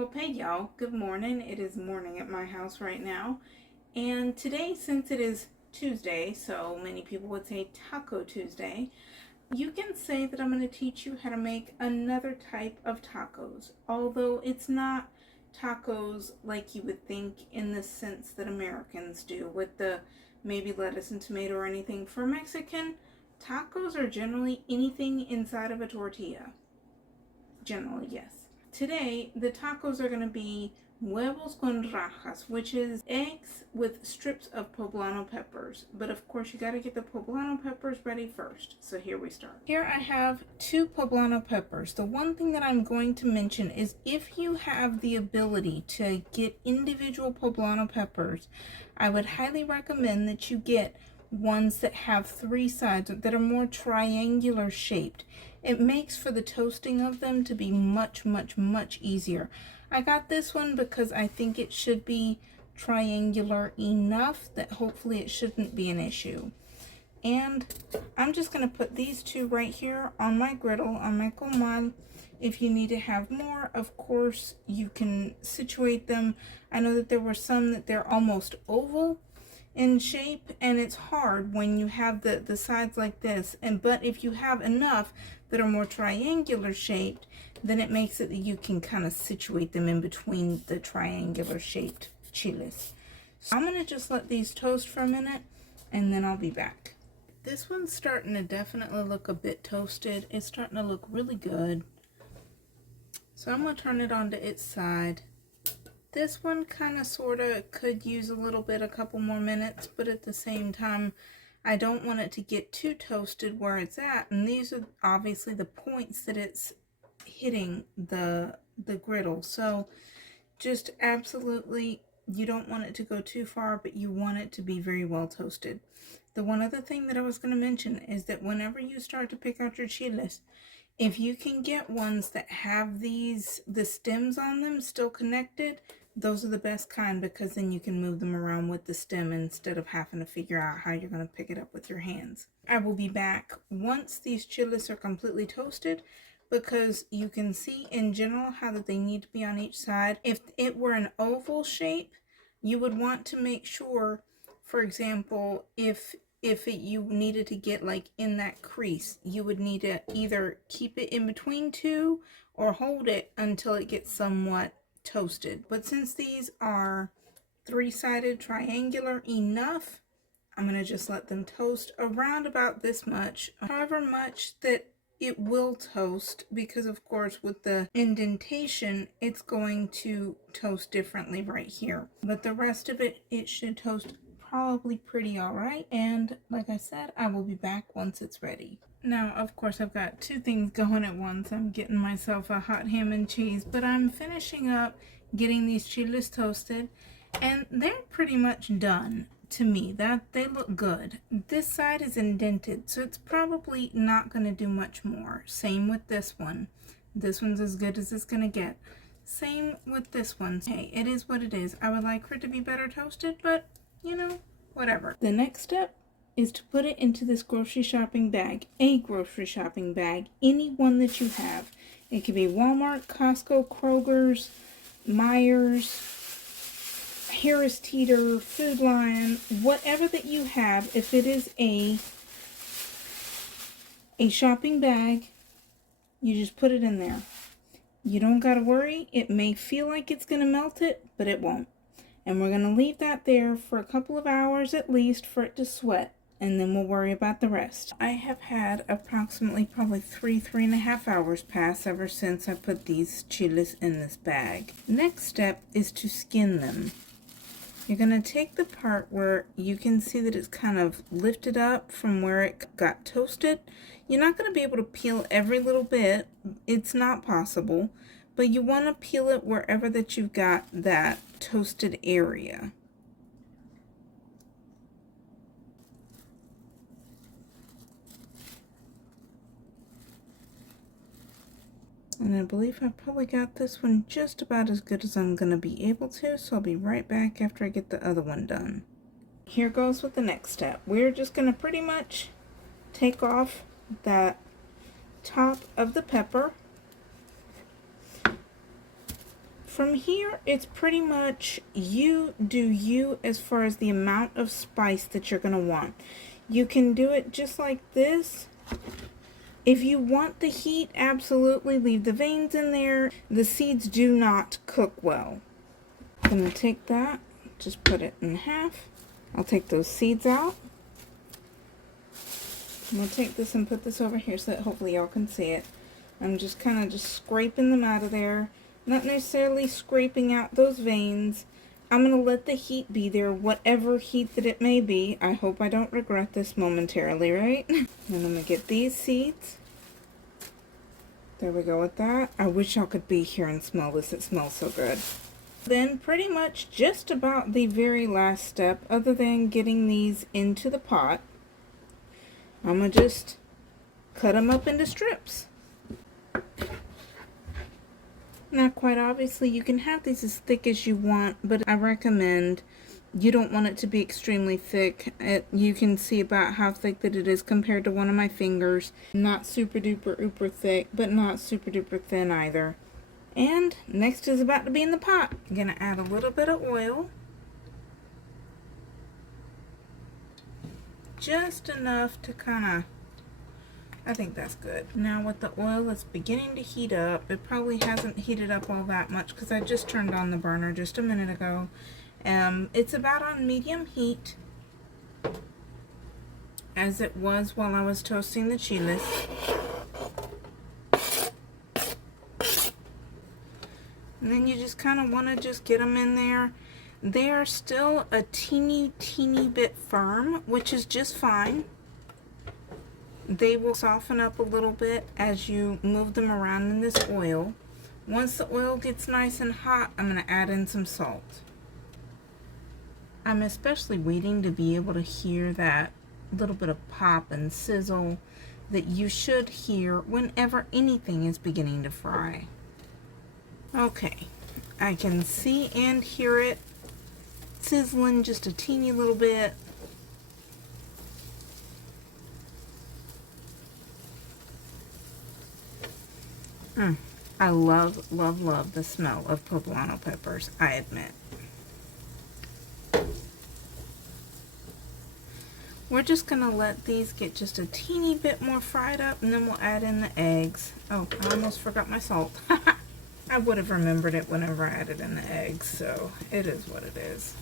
Well, hey y'all, good morning. It is morning at my house right now. And today, since it is Tuesday, so many people would say Taco Tuesday, you can say that I'm going to teach you how to make another type of tacos. Although it's not tacos like you would think in the sense that Americans do with the maybe lettuce and tomato or anything. For Mexican, tacos are generally anything inside of a tortilla. Generally, yes. Today, the tacos are going to be huevos con rajas, which is eggs with strips of poblano peppers. But of course, you got to get the poblano peppers ready first. So here we start. Here I have 2 poblano peppers. The one thing that I'm going to mention is if you have the ability to get individual poblano peppers, I would highly recommend that you get ones that have 3 sides, that are more triangular shaped. It makes for the toasting of them to be much easier. I got this one because I think it should be triangular enough that hopefully it shouldn't be an issue. And I'm just going to put these 2 right here on my griddle, on my comal. If you need to have more, of course, you can situate them. I know that there were some that they're almost oval in shape, and it's hard when you have the sides like this. But if you have enough that are more triangular shaped, then it makes it that you can kind of situate them in between the triangular shaped chiles. So I'm going to just let these toast for a minute and then I'll be back. This one's starting to definitely look a bit toasted. It's starting to look really good. So I'm going to turn it onto its side. This one kind of sort of could use a little bit, a couple more minutes, but at the same time, I don't want it to get too toasted where it's at. And these are obviously the points that it's hitting the griddle. So just absolutely, you don't want it to go too far, but you want it to be very well toasted. The one other thing that I was going to mention is that whenever you start to pick out your chiles, if you can get ones that have the stems on them still connected, those are the best kind, because then you can move them around with the stem instead of having to figure out how you're going to pick it up with your hands. I will be back once these chiles are completely toasted, because you can see in general how that they need to be on each side. If it were an oval shape, you would want to make sure, for example, if you needed to get like in that crease, you would need to either keep it in between 2 or hold it until it gets somewhat toasted. But since these are 3-sided triangular enough, I'm going to just let them toast around about this much, however much that it will toast, because of course with the indentation it's going to toast differently right here, but the rest of it should toast probably pretty alright. And like I said, I will be back once it's ready. Now, of course, I've got 2 things going at once. I'm getting myself a hot ham and cheese, but I'm finishing up getting these chiles toasted, and they're pretty much done to me. That they look good. This side is indented, so it's probably not going to do much more. Same with this one. This one's as good as it's going to get. Same with this one. Hey, it is what it is. I would like for it to be better toasted, but, you know, whatever. The next step is to put it into this grocery shopping bag. A grocery shopping bag, any one that you have. It could be Walmart, Costco, Kroger's, Myers, Harris Teeter, Food Lion, whatever that you have. If it is a shopping bag, you just put it in there. You don't gotta worry. It may feel like it's gonna melt it, but it won't. And we're gonna leave that there for a couple of hours at least for it to sweat, and then we'll worry about the rest. I have had approximately probably 3.5 hours pass ever since I put these chiles in this bag. Next step is to skin them. You're going to take the part where you can see that it's kind of lifted up from where it got toasted. You're not going to be able to peel every little bit. It's not possible. But you want to peel it wherever that you've got that toasted area. And I believe I probably got this one just about as good as I'm going to be able to, so I'll be right back after I get the other one done. Here goes with the next step. We're just going to pretty much take off that top of the pepper from here, it's pretty much you do you as far as the amount of spice that you're going to want. You can do it just like this. If you want the heat, absolutely leave the veins in there. The seeds do not cook well. I'm going to take that, just put it in half. I'll take those seeds out. I'm going to take this and put this over here so that hopefully y'all can see it. I'm just kind of just scraping them out of there. Not necessarily scraping out those veins. I'm going to let the heat be there, whatever heat that it may be. I hope I don't regret this momentarily, right? And I'm going to get these seeds. There we go with that. I wish y'all could be here and smell this. It smells so good. Then pretty much just about the very last step, other than getting these into the pot, I'm going to just cut them up into strips. Now, quite obviously, you can have these as thick as you want, but I recommend you don't want it to be extremely thick. You can see about how thick that it is compared to one of my fingers. Not super duper uber thick, but not super duper thin either. And next is about to be in the pot. I'm going to add a little bit of oil. Just enough to kind of, I think that's good. Now with the oil, it's beginning to heat up. It probably hasn't heated up all that much because I just turned on the burner just a minute ago. It's about on medium heat, as it was while I was toasting the chiles. And then you just kind of want to just get them in there. They are still a teeny bit firm, which is just fine. They will soften up a little bit as you move them around in this oil. Once the oil gets nice and hot, I'm going to add in some salt. I'm especially waiting to be able to hear that little bit of pop and sizzle that you should hear whenever anything is beginning to fry. Okay, I can see and hear it sizzling just a teeny little bit. I love the smell of poblano peppers, I admit. We're just going to let these get just a teeny bit more fried up, and then we'll add in the eggs. Oh, I almost forgot my salt. I would have remembered it whenever I added in the eggs, so it is what it is.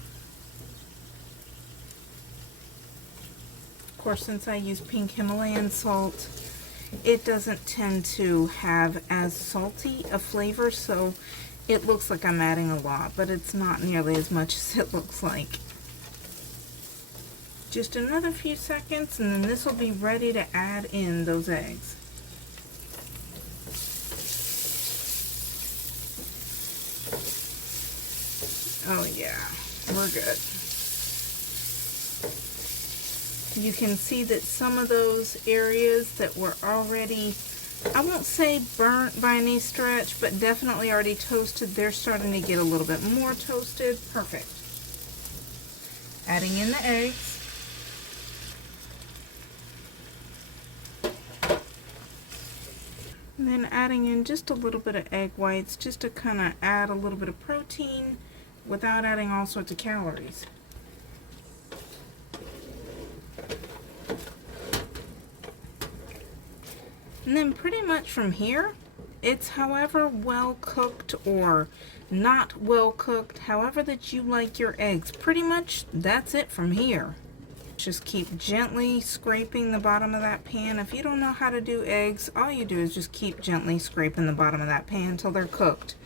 Of course, since I use pink Himalayan salt, it doesn't tend to have as salty a flavor, so it looks like I'm adding a lot, but it's not nearly as much as it looks like. Just another few seconds, and then this will be ready to add in those eggs. Oh yeah, we're good. You can see that some of those areas that were already, I won't say burnt by any stretch, but definitely already toasted, they're starting to get a little bit more toasted. Perfect. Adding in the eggs. And then adding in just a little bit of egg whites, just to kind of add a little bit of protein without adding all sorts of calories. And then pretty much from here, it's however well cooked or not well cooked, however that you like your eggs. Pretty much that's it from here. Just keep gently scraping the bottom of that pan. If you don't know how to do eggs, all you do is just keep gently scraping the bottom of that pan until they're cooked,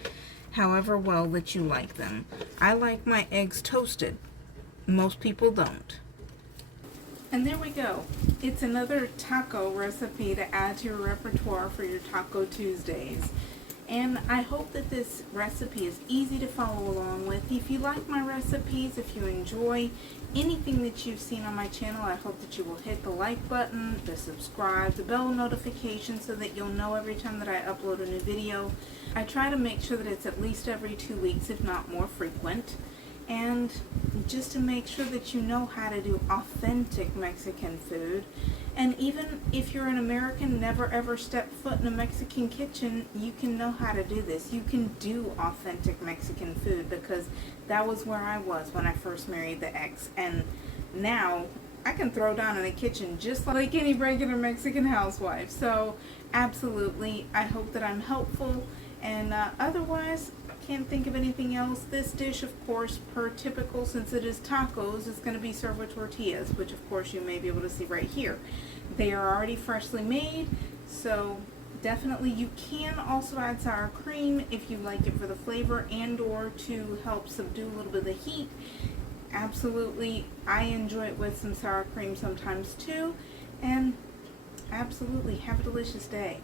however well that you like them. I like my eggs toasted. Most people don't. And there we go. It's another taco recipe to add to your repertoire for your Taco Tuesdays. And I hope that this recipe is easy to follow along with. If you like my recipes, if you enjoy anything that you've seen on my channel, I hope that you will hit the like button, the subscribe, the bell notification so that you'll know every time that I upload a new video. I try to make sure that it's at least every 2 weeks, if not more frequent. and just to make sure that you know how to do authentic Mexican food. And even if you're an American, never ever step foot in a Mexican kitchen, you can know how to do this. You can do authentic Mexican food, because that was where I was when I first married the ex. And now I can throw down in the kitchen just like any regular Mexican housewife. So absolutely, I hope that I'm helpful. And otherwise, can't think of anything else. This dish, of course, per typical, since it is tacos, is going to be served with tortillas, which of course you may be able to see right here. They are already freshly made, so definitely you can also add sour cream if you like it for the flavor and or to help subdue a little bit of the heat. Absolutely, I enjoy it with some sour cream sometimes too. And absolutely, have a delicious day.